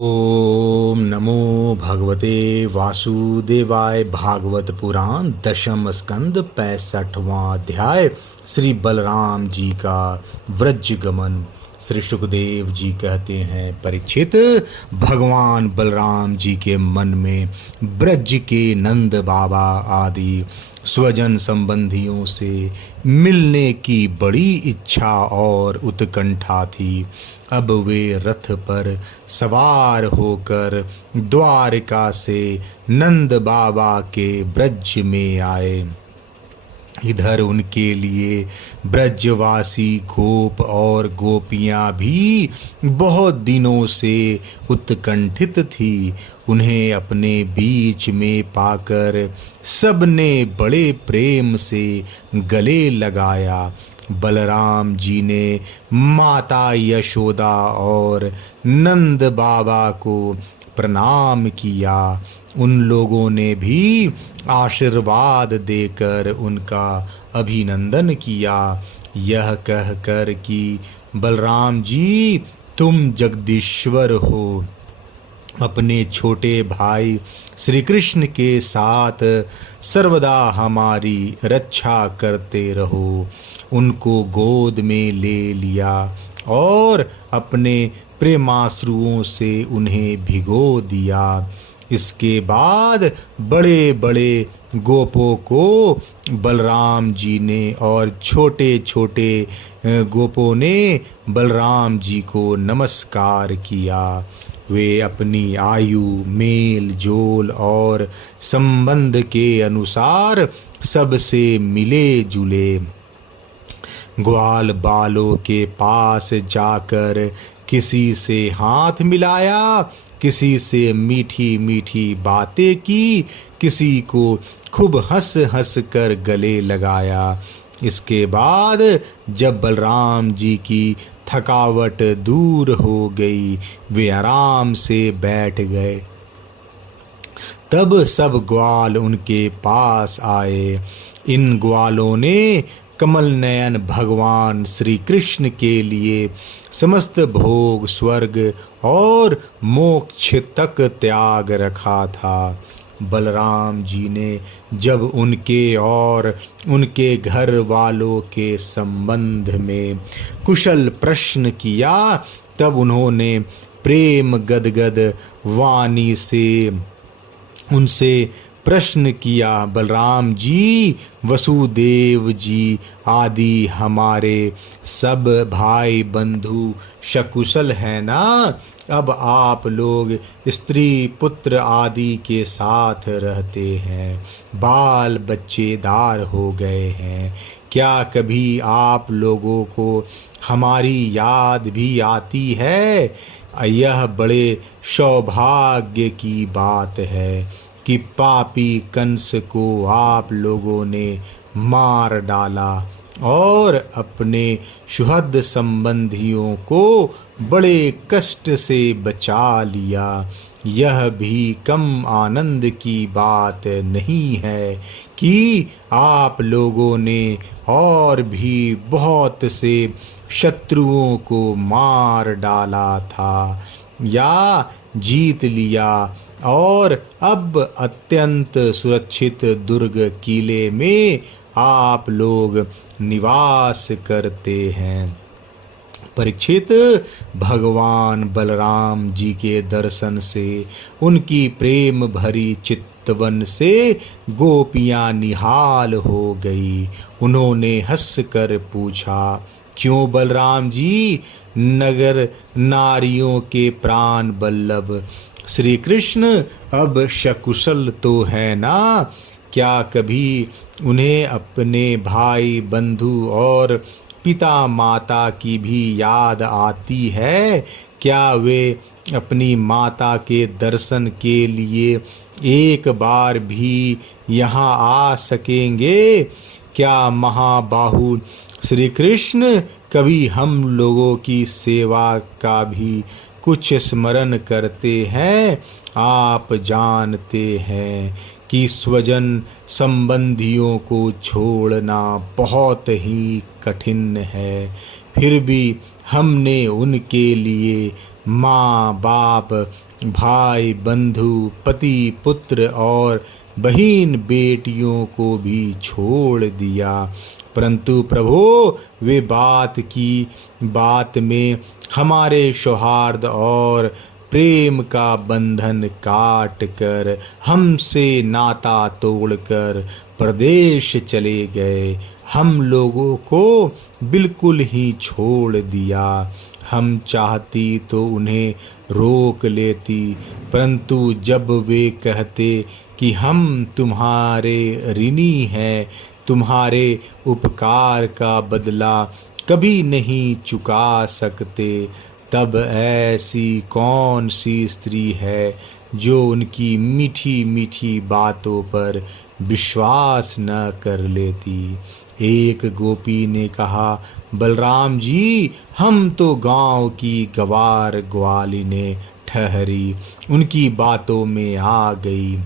ओम नमो भगवते वासुदेवाय। भागवत पुराण दशम स्कंद 65वां अध्याय। श्री बलराम जी का व्रज गमन। श्री सुखदेव जी कहते हैं, परीक्षित, भगवान बलराम जी के मन में ब्रज के नंद बाबा आदि स्वजन संबंधियों से मिलने की बड़ी इच्छा और उत्कंठा थी। अब वे रथ पर सवार होकर द्वारका से नंद बाबा के ब्रज में आए। इधर उनके लिए ब्रजवासी गोप और गोपियां भी बहुत दिनों से उत्कंठित थी। उन्हें अपने बीच में पाकर सबने बड़े प्रेम से गले लगाया। बलराम जी ने माता यशोदा और नंद बाबा को प्रणाम किया। उन लोगों ने भी आशीर्वाद देकर उनका अभिनंदन किया, यह कहकर कि बलराम जी, तुम जगदीश्वर हो, अपने छोटे भाई श्री कृष्ण के साथ सर्वदा हमारी रक्षा करते रहो। उनको गोद में ले लिया और अपने प्रेमाश्रुओं से उन्हें भिगो दिया। इसके बाद बड़े बड़े गोपों को बलराम जी ने और छोटे छोटे गोपों ने बलराम जी को नमस्कार किया। वे अपनी आयु, मेल जोल और संबंध के अनुसार सबसे मिले जुले। ग्वाल बालों के पास जाकर किसी से हाथ मिलाया, किसी से मीठी मीठी बातें की, किसी को खूब हंस हंस कर गले लगाया। इसके बाद जब बलराम जी की थकावट दूर हो गई, वे आराम से बैठ गए। तब सब ग्वाल उनके पास आए। इन ग्वालों ने कमल नयन भगवान श्री कृष्ण के लिए समस्त भोग, स्वर्ग और मोक्ष तक त्याग रखा था। बलराम जी ने जब उनके और उनके घर वालों के संबंध में कुशल प्रश्न किया, तब उन्होंने प्रेम गदगद वाणी से उनसे प्रश्न किया, बलराम जी, वसुदेव जी आदि हमारे सब भाई बंधु सकुशल हैं ना? अब आप लोग स्त्री पुत्र आदि के साथ रहते हैं, बाल बच्चेदार हो गए हैं। क्या कभी आप लोगों को हमारी याद भी आती है? यह बड़े सौभाग्य की बात है कि पापी कंस को आप लोगों ने मार डाला और अपने सुहृद संबंधियों को बड़े कष्ट से बचा लिया। यह भी कम आनंद की बात नहीं है कि आप लोगों ने और भी बहुत से शत्रुओं को मार डाला था या जीत लिया और अब अत्यंत सुरक्षित दुर्ग किले में आप लोग निवास करते हैं। परीक्षित, भगवान बलराम जी के दर्शन से, उनकी प्रेम भरी चितवन से गोपियां निहाल हो गई। उन्होंने हंसकर पूछा, क्यों बलराम जी, नगर नारियों के प्राण बल्लभ श्री कृष्ण अब सकुशल तो है ना? क्या कभी उन्हें अपने भाई बंधु और पिता माता की भी याद आती है? क्या वे अपनी माता के दर्शन के लिए एक बार भी यहाँ आ सकेंगे? क्या महाबाहु श्री कृष्ण कभी हम लोगों की सेवा का भी कुछ स्मरण करते हैं? आप जानते हैं कि स्वजन संबंधियों को छोड़ना बहुत ही कठिन है, फिर भी हमने उनके लिए माँ बाप, भाई बंधु, पति पुत्र और बहन बेटियों को भी छोड़ दिया। परंतु प्रभु, वे बात में हमारे सौहार्द और प्रेम का बंधन काट कर, हमसे नाता तोड़कर प्रदेश चले गए। हम लोगों को बिल्कुल ही छोड़ दिया। हम चाहती तो उन्हें रोक लेती, परंतु जब वे कहते कि हम तुम्हारे ऋणी हैं, तुम्हारे उपकार का बदला कभी नहीं चुका सकते, तब ऐसी कौन सी स्त्री है जो उनकी मीठी मीठी बातों पर विश्वास न कर लेती। एक गोपी ने कहा, बलराम जी, हम तो गांव की गवार ग्वालिने ठहरी, उनकी बातों में आ गई।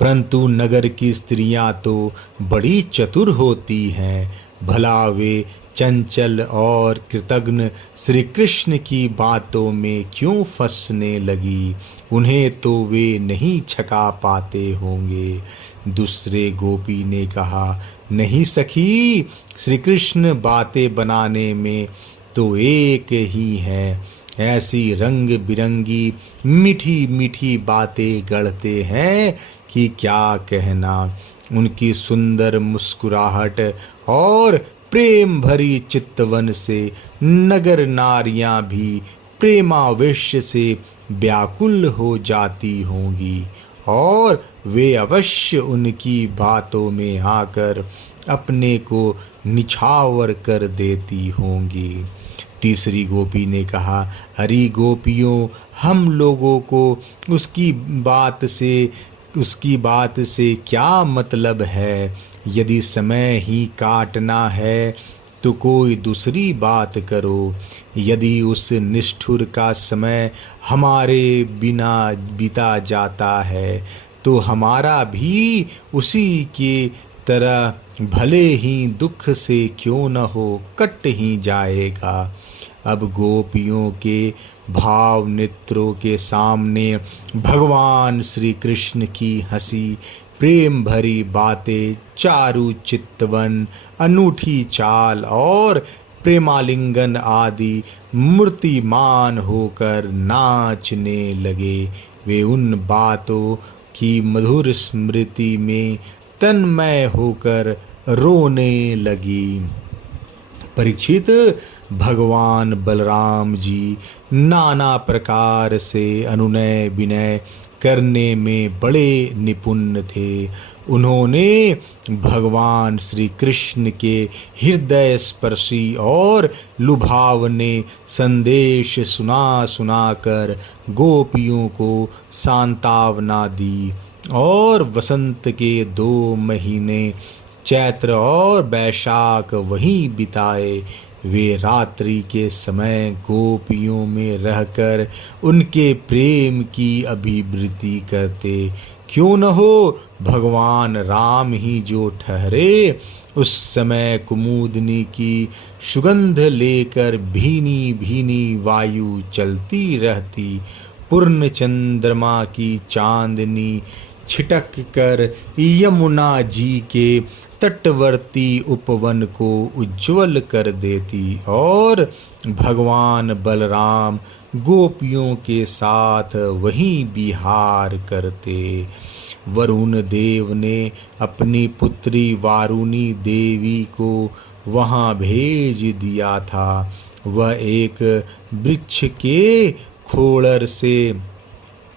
परंतु नगर की स्त्रियां तो बड़ी चतुर होती हैं। भला वे चंचल और कृतघ्न श्री कृष्ण की बातों में क्यों फंसने लगी? उन्हें तो वे नहीं छका पाते होंगे। दूसरे गोपी ने कहा, नहीं सखी, श्री कृष्ण बातें बनाने में तो एक ही है। ऐसी रंग बिरंगी मीठी मीठी बातें गढ़ते हैं कि क्या कहना। उनकी सुंदर मुस्कुराहट और प्रेम भरी चितवन से नगर नारियां भी प्रेमावेश से व्याकुल हो जाती होंगी और वे अवश्य उनकी बातों में आकर अपने को निछावर कर देती होंगी। तीसरी गोपी ने कहा, अरे गोपियों, हम लोगों को उसकी बात से क्या मतलब है? यदि समय ही काटना है तो कोई दूसरी बात करो। यदि उस निष्ठुर का समय हमारे बिना बीता जाता है तो हमारा भी उसी के तरह भले ही दुख से क्यों न हो कट ही जाएगा। अब गोपियों के भाव नेत्रों के सामने भगवान श्री कृष्ण की हंसी, प्रेम भरी बातें, चारु चितवन, अनूठी चाल और प्रेमालिंगन आदि मूर्तिमान होकर नाचने लगे। वे उन बातों की मधुर स्मृति में तन्मय होकर रोने लगी। परीक्षित, भगवान बलराम जी नाना प्रकार से अनुनय विनय करने में बड़े निपुण थे। उन्होंने भगवान श्री कृष्ण के हृदय स्पर्शी और लुभावने संदेश सुनाकर गोपियों को सांत्वना दी और वसंत के 2 महीने चैत्र और वैशाख वहीं बिताए। वे रात्रि के समय गोपियों में रहकर उनके प्रेम की अभिवृद्धि करते। क्यों न हो, भगवान राम ही जो ठहरे। उस समय कुमुदनी की सुगंध लेकर भीनी भीनी वायु चलती रहती। पूर्ण चंद्रमा की चांदनी छिटक कर यमुना जी के तटवर्ती उपवन को उज्जवल कर देती और भगवान बलराम गोपियों के साथ वहीं विहार करते। वरुण देव ने अपनी पुत्री वारुणी देवी को वहां भेज दिया था। वह एक वृक्ष के खोलर से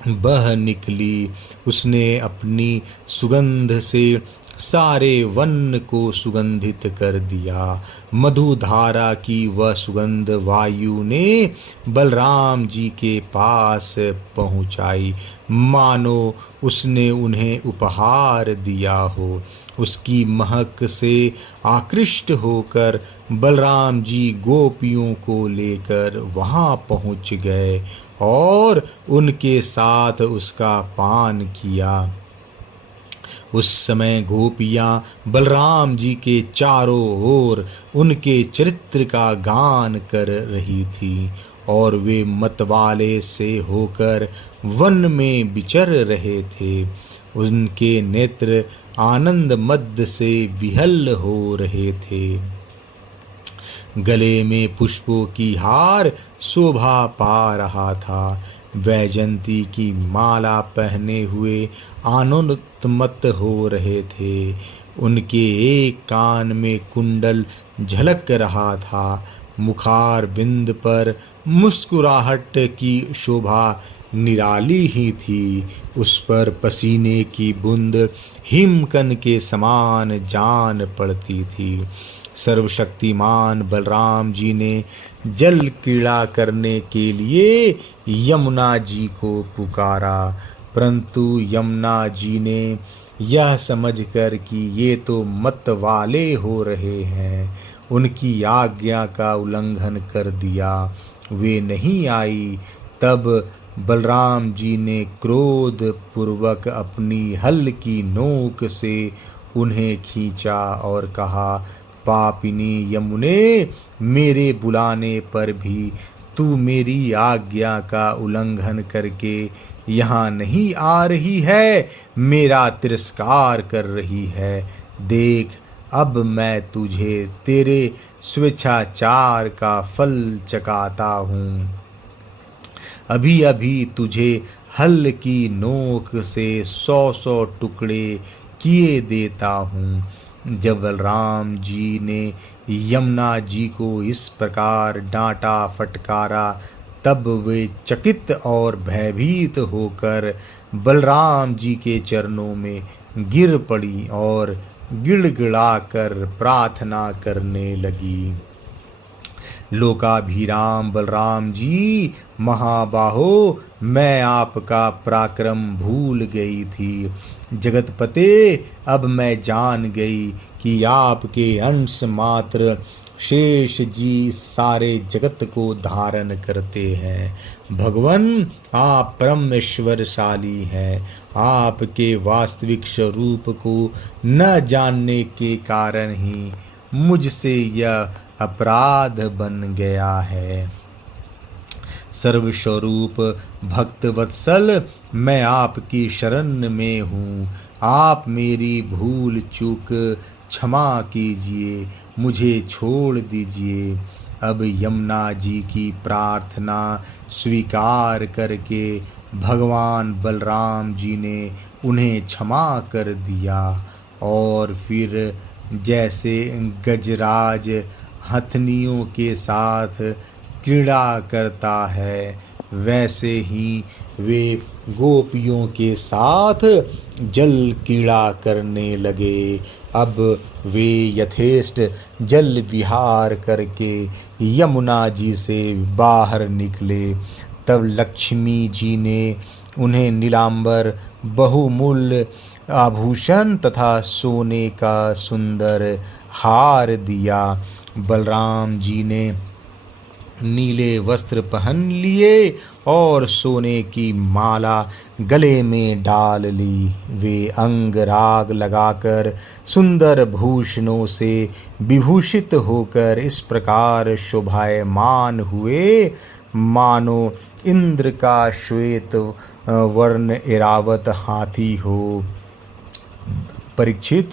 बह निकली। उसने अपनी सुगंध से सारे वन को सुगंधित कर दिया। मधुधारा की वह सुगंध वायु ने बलराम जी के पास पहुंचाई, मानो उसने उन्हें उपहार दिया हो। उसकी महक से आकृष्ट होकर बलराम जी गोपियों को लेकर वहां पहुंच गए और उनके साथ उसका पान किया। उस समय गोपियां बलराम जी के चारों ओर उनके चरित्र का गान कर रही थी और वे मतवाले से होकर वन में विचर रहे थे। उनके नेत्र आनंद मद से विहल हो रहे थे। गले में पुष्पों की हार शोभा पा रहा था। वैजंती की माला पहने हुए आनंदोन्मत्त हो रहे थे। उनके एक कान में कुंडल झलक रहा था। मुखार बिंद पर मुस्कुराहट की शोभा निराली ही थी। उस पर पसीने की बूंद हिमकन के समान जान पड़ती थी। सर्वशक्तिमान बलराम जी ने जल क्रीड़ा करने के लिए यमुना जी को पुकारा, परंतु यमुना जी ने यह समझकर कि ये तो मत वाले हो रहे हैं, उनकी आज्ञा का उल्लंघन कर दिया। वे नहीं आई। तब बलराम जी ने क्रोध पूर्वक अपनी हल की नोक से उन्हें खींचा और कहा, पापिनी यमुने, मेरे बुलाने पर भी तू मेरी आज्ञा का उल्लंघन करके यहाँ नहीं आ रही है, मेरा तिरस्कार कर रही है। देख, अब मैं तुझे तेरे स्वेच्छाचार का फल चखाता हूँ। अभी अभी तुझे हल की नोक से 100 टुकड़े किए देता हूँ। जब बलराम जी ने यमुना जी को इस प्रकार डांटा फटकारा, तब वे चकित और भयभीत होकर बलराम जी के चरणों में गिर पड़ी और गिड़गिड़ाकर प्रार्थना करने लगी। लोकाभिराम बलराम जी, महाबाहो, मैं आपका पराक्रम भूल गई थी। जगतपते, अब मैं जान गई कि आपके अंश मात्र शेष जी सारे जगत को धारण करते हैं। भगवन, आप परमेश्वरशाली हैं। आपके वास्तविक स्वरूप को न जानने के कारण ही मुझसे यह अपराध बन गया है। सर्वस्वरूप भक्त वत्सल, मैं आपकी शरण में हूँ। आप मेरी भूल चूक क्षमा कीजिए, मुझे छोड़ दीजिए। अब यमुना जी की प्रार्थना स्वीकार करके भगवान बलराम जी ने उन्हें क्षमा कर दिया और फिर जैसे गजराज हथनियों के साथ क्रीड़ा करता है, वैसे ही वे गोपियों के साथ जल क्रीड़ा करने लगे। अब वे यथेष्ट जल विहार करके यमुना जी से बाहर निकले। तब लक्ष्मी जी ने उन्हें नीलांबर बहुमूल्य आभूषण तथा सोने का सुंदर हार दिया। बलराम जी ने नीले वस्त्र पहन लिए और सोने की माला गले में डाल ली। वे अंग राग लगाकर सुंदर भूषणों से विभूषित होकर इस प्रकार शोभायमान हुए, मानो इंद्र का श्वेत वर्ण ऐरावत हाथी हो। परीक्षित,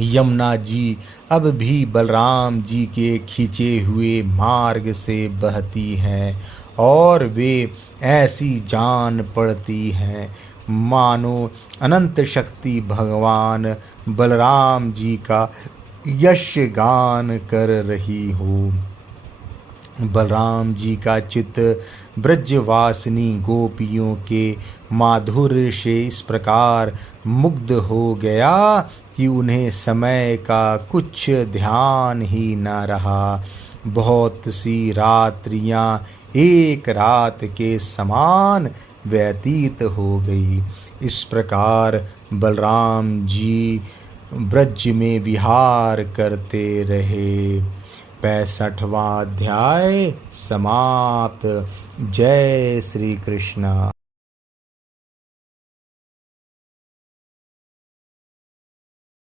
यमुना जी अब भी बलराम जी के खींचे हुए मार्ग से बहती हैं और वे ऐसी जान पड़ती हैं मानो अनंत शक्ति भगवान बलराम जी का यश गान कर रही हो। बलराम जी का चित्त ब्रजवासिनी गोपियों के माधुर्य से इस प्रकार मुग्ध हो गया कि उन्हें समय का कुछ ध्यान ही न रहा। बहुत सी रात्रियां एक रात के समान व्यतीत हो गई। इस प्रकार बलराम जी ब्रज में विहार करते रहे। 65वां अध्याय समाप्त। जय श्री कृष्ण।